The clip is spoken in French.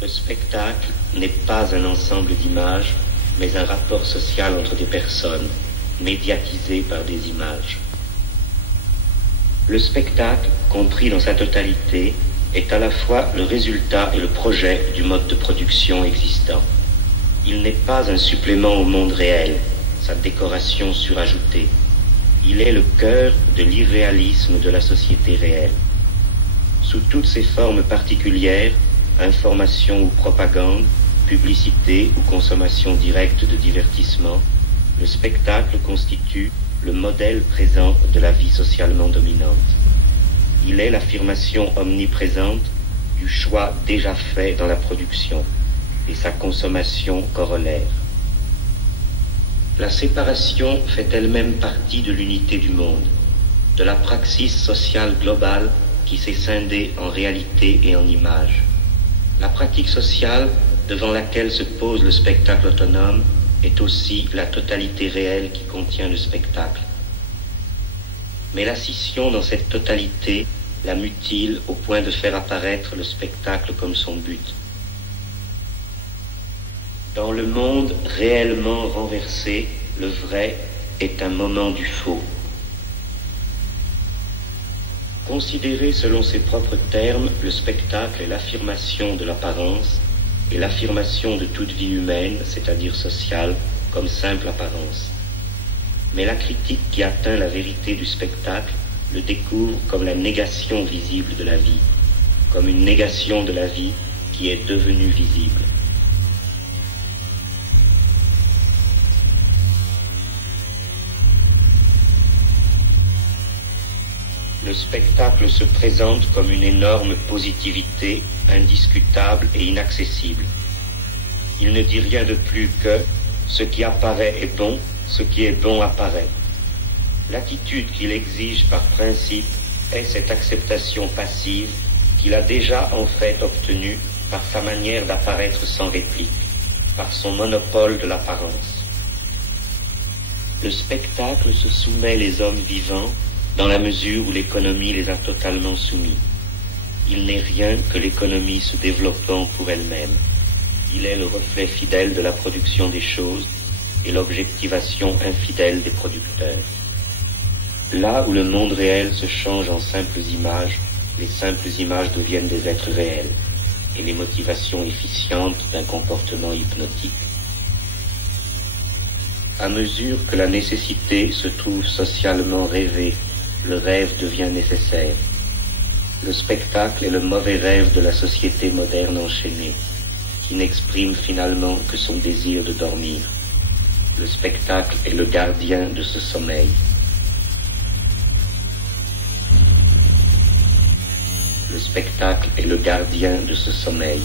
Le spectacle n'est pas un ensemble d'images, mais un rapport social entre des personnes, médiatisé par des images. Le spectacle, compris dans sa totalité, est à la fois le résultat et le projet du mode de production existant. Il n'est pas un supplément au monde réel, sa décoration surajoutée. Il est le cœur de l'irréalisme de la société réelle. Sous toutes ses formes particulières, information ou propagande, publicité ou consommation directe de divertissement, le spectacle constitue le modèle présent de la vie socialement dominante. Il est l'affirmation omniprésente du choix déjà fait dans la production et sa consommation corollaire. La séparation fait elle-même partie de l'unité du monde, de la praxis sociale globale qui s'est scindée en réalité et en image. La pratique sociale devant laquelle se pose le spectacle autonome est aussi la totalité réelle qui contient le spectacle. Mais la scission dans cette totalité la mutile au point de faire apparaître le spectacle comme son but. Dans le monde réellement renversé, le vrai est un moment du faux. Considéré selon ses propres termes, le spectacle est l'affirmation de l'apparence et l'affirmation de toute vie humaine, c'est-à-dire sociale, comme simple apparence. Mais la critique qui atteint la vérité du spectacle le découvre comme la négation visible de la vie, comme une négation de la vie qui est devenue visible. Le spectacle se présente comme une énorme positivité, indiscutable et inaccessible. Il ne dit rien de plus que « ce qui apparaît est bon, ce qui est bon apparaît ». L'attitude qu'il exige par principe est cette acceptation passive qu'il a déjà en fait obtenue par sa manière d'apparaître sans réplique, par son monopole de l'apparence. Le spectacle se soumet les hommes vivants dans la mesure où l'économie les a totalement soumis. Il n'est rien que l'économie se développant pour elle-même. Il est le reflet fidèle de la production des choses et l'objectivation infidèle des producteurs. Là où le monde réel se change en simples images, les simples images deviennent des êtres réels et les motivations efficientes d'un comportement hypnotique. À mesure que la nécessité se trouve socialement rêvée, le rêve devient nécessaire. Le spectacle est le mauvais rêve de la société moderne enchaînée, qui n'exprime finalement que son désir de dormir. Le spectacle est le gardien de ce sommeil. Le spectacle est le gardien de ce sommeil.